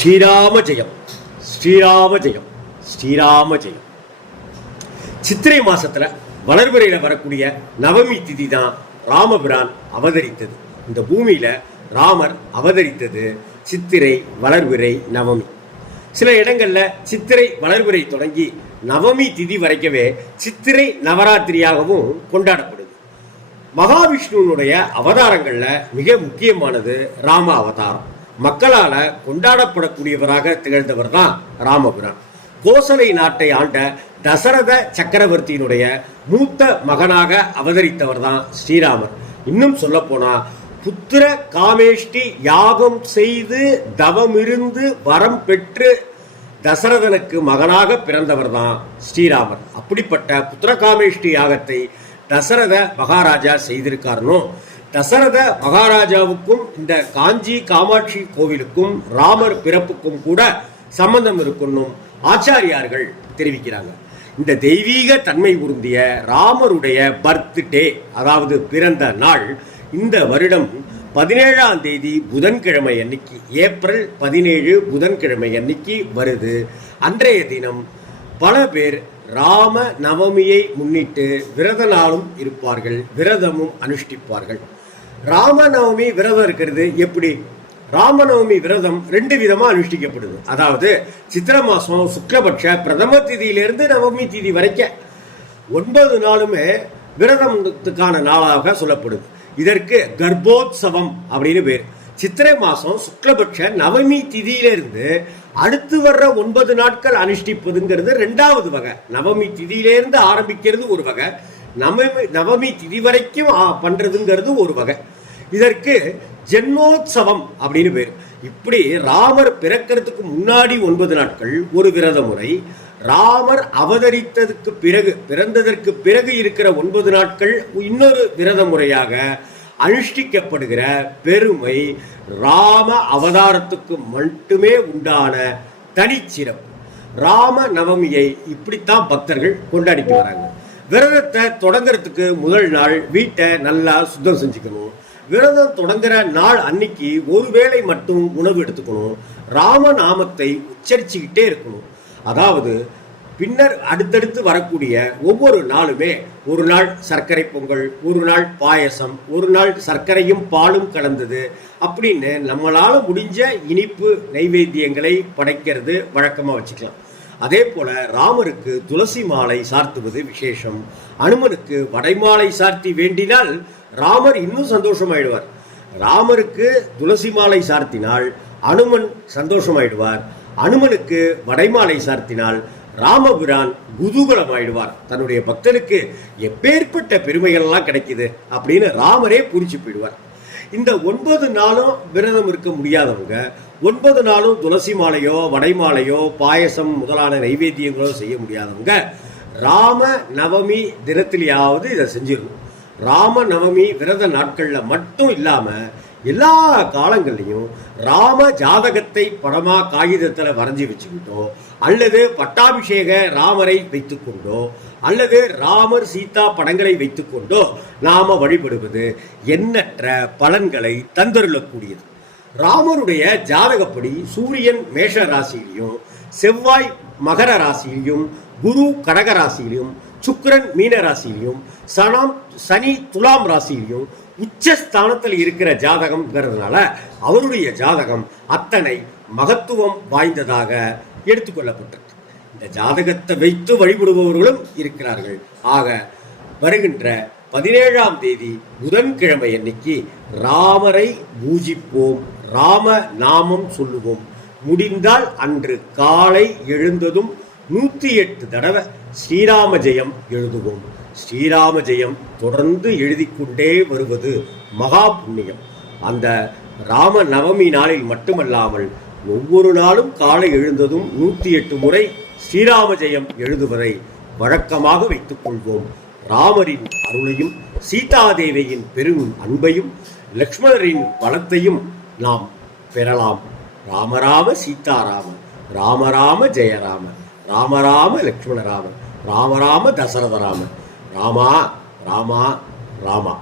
ஸ்ரீராம ஜெயம் ஸ்ரீராம ஜெயம் ஸ்ரீராம ஜெயம் சித்திரை மாசத்துல வளர்பிறையில வரக்கூடிய நவமி திதி தான் ராமபிரான் அவதரித்தது. இந்த பூமியில ராமர் அவதரித்தது சித்திரை வளர்பிறை நவமி. சில இடங்கள்ல சித்திரை வளர்பிறை தொடங்கி நவமி திதி வரைக்கவே சித்திரை நவராத்திரியாகவும் கொண்டாடப்படுது. மகாவிஷ்ணுனுடைய அவதாரங்கள்ல மிக முக்கியமானது ராம அவதாரம். மக்களால் கொண்டாடப்படக்கூடியவராக திகழ்ந்தவர் தான் ராமபிரான் கோசலை நாட்டை ஆண்ட தசரத சக்கரவர்த்தியினுடைய மூத்த மகனாக அவதரித்தவர் தான் ஸ்ரீராமர். இன்னும் சொல்ல புத்திர காமேஷ்டி யாகம் செய்து தவமிருந்து வரம் பெற்று தசரதனுக்கு மகனாக பிறந்தவர் தான் ஸ்ரீராமர். அப்படிப்பட்ட புத்திர காமேஷ்டி யாகத்தை தசரத மகாராஜா செய்திருக்காருன்னு தசரத மகாராஜாவுக்கும் இந்த காஞ்சி காமாட்சி கோவிலுக்கும் ராமர் பிறப்புக்கும் கூட சம்பந்தம் இருக்குன்னும் ஆச்சாரியார்கள் தெரிவிக்கிறாங்க. இந்த தெய்வீக தன்மை உருந்திய ராமருடைய பர்த்டே அதாவது பிறந்த நாள் இந்த வருடம் பதினேழாம் தேதி புதன்கிழமை அன்னைக்கு ஏப்ரல் பதினேழு புதன்கிழமை அன்னைக்கு வருது. அன்றைய தினம் பல பேர் ராம நவமியை முன்னிட்டு விரத நாளும் இருப்பார்கள் விரதமும் அனுஷ்டிப்பார்கள். ராமநவமி விரதம் இருக்கிறது எப்படி? ராமநவமி விரதம் ரெண்டு விதமா அனுஷ்டிக்கப்படுது. அதாவது சித்திர மாசம் சுக்லபட்ச பிரதம திதியிலிருந்து நவமி திதி வரைக்கும் ஒன்பது நாளுமே விரதத்துக்கான நாளாக சொல்லப்படுது. இதற்கு கர்ப்போத்சவம் அப்படின்னு பேர். சித்திரை மாசம் சுக்லபட்ச நவமி திதியிலிருந்து அடுத்து வர்ற ஒன்பது நாட்கள் அனுஷ்டிப்பதுங்கிறது ரெண்டாவது வகை. நவமி திதியிலேருந்து ஆரம்பிக்கிறது ஒரு வகை. நவமி நவமி திதி வரைக்கும் பண்ணுறதுங்கிறது பண்றதுங்கிறது ஒரு வகை. இதற்கு ஜென்மோத்சவம் அப்படின்னு பேர். இப்படி ராமர் பிறக்கிறதுக்கு முன்னாடி ஒன்பது நாட்கள் ஒரு விரத முறை. ராமர் அவதரித்ததுக்கு பிறகு பிறந்ததற்கு பிறகு இருக்கிற ஒன்பது நாட்கள் இன்னொரு விரத முறையாக அனுஷ்டிக்கப்படுகிற பெருமை ராம அவதாரத்துக்கு மட்டுமே உண்டான தனிச்சிறப்பு. ராம நவமியை இப்படித்தான் பக்தர்கள் கொண்டாடிட்டு வராங்க. விரதத்தை தொடங்குறதுக்கு முதல் நாள் வீட்டை நல்லா சுத்தம் செஞ்சுக்கணும். விரதம் தொடங்குற நாள் அன்னைக்கு ஒருவேளை மட்டும் உணவு எடுத்துக்கணும். ராம நாமத்தை உச்சரிச்சுக்கிட்டே இருக்கணும். அதாவது பின்னர் அடுத்தடுத்து வரக்கூடிய ஒவ்வொரு நாளுமே ஒரு நாள் சர்க்கரை பொங்கல் ஒரு நாள் பாயசம் ஒரு நாள் சர்க்கரையும் பாலும் கலந்தது அப்படின்னு நம்மளால் முடிஞ்ச இனிப்பு நைவேத்தியங்களை படைக்கிறது வழக்கமாக வச்சுக்கலாம். அதே போல ராமருக்கு துளசி மாலை சார்த்துவது விசேஷம். அனுமனுக்கு வடைமாலை சார்த்தி வேண்டினால் ராமர் இன்னும் சந்தோஷமாயிடுவார். ராமருக்கு துளசி மாலை சார்த்தினால் அனுமன் சந்தோஷமாயிடுவார். அனுமனுக்கு வடைமாலை சார்த்தினால் ராமபிரான் குதூகலமாயிடுவார். தன்னுடைய பக்தனுக்கு எப்பேற்பட்ட பெருமைகள்லாம் கிடைக்குது அப்படின்னு ராமரே புரிஞ்சு போயிடுவார். இந்த ஒன்பது நாளும் விரதம் இருக்க முடியாதவங்க ஒன்பது நாளும் துளசி மாலையோ வடை மாலையோ பாயசம் முதலான நைவேத்தியங்களோ செய்ய முடியாதவங்க ராம நவமி தினத்திலேயாவது இதை செஞ்சிடணும். ராம நவமி விரத நாட்களில் மட்டும் இல்லாமல் எல்லா காலங்கள்லையும் ராம ஜாதகத்தை படமாக காகிதத்தில் வரைஞ்சி வச்சுக்கிட்டோ அல்லது பட்டாபிஷேக ராமரை வைத்துக்கொண்டோ அல்லது ராமர் சீதா படங்களை வைத்துக்கொண்டோ நாம வழிபடுவது எண்ணற்ற பலன்களை தந்தருளக்கூடியது. ராமருடைய ஜாதகப்படி சூரியன் மேஷ ராசியிலையும் செவ்வாய் மகர ராசியிலையும் குரு கடக ராசியிலையும் சுக்கிரன் மீன ராசியிலையும் சனம் சனி துலாம் ராசியிலையும் உச்சஸ்தானத்தில் இருக்கிற ஜாதகம்ங்கிறதுனால அவருடைய ஜாதகம் அத்தனை மகத்துவம் வாய்ந்ததாக எடுத்துக்கொள்ளப்பட்டது இந்த ஜாதகத்தை வைத்து வழிபடுபவர்களும் இருக்கிறார்கள். ஆக வருகின்ற பதினேழாம் தேதி புதன்கிழமை அன்னைக்கு ராமரை பூஜிப்போம் ராம நாமம் சொல்லுவோம். முடிந்தால் அன்று காலை எழுந்ததும் நூற்றி எட்டு தடவை ஸ்ரீராம ஜெயம் எழுதுவோம். ஸ்ரீராம ஜெயம் தொடர்ந்து எழுதிக்கொண்டே வருவது மகா புண்ணியம் அந்த ராம நவமி நாளில் மட்டுமல்லாமல் ஒவ்வொரு நாளும் காலை எழுந்ததும் நூற்றி எட்டு முறை ஸ்ரீராம ஜெயம் எழுதுவதை வழக்கமாக வைத்துக் கொள்வோம். ராமரின் அருளையும் சீதாதேவியின் பெரும் அன்பையும் லக்ஷ்மணரின் பலத்தையும் நாம் பெறலாம் ராமராம சீதாராம ராமராம ஜெயராம ராமராம லக்ஷ்மணராம ராமராம தசரதராம ராமா ராமா ராமா.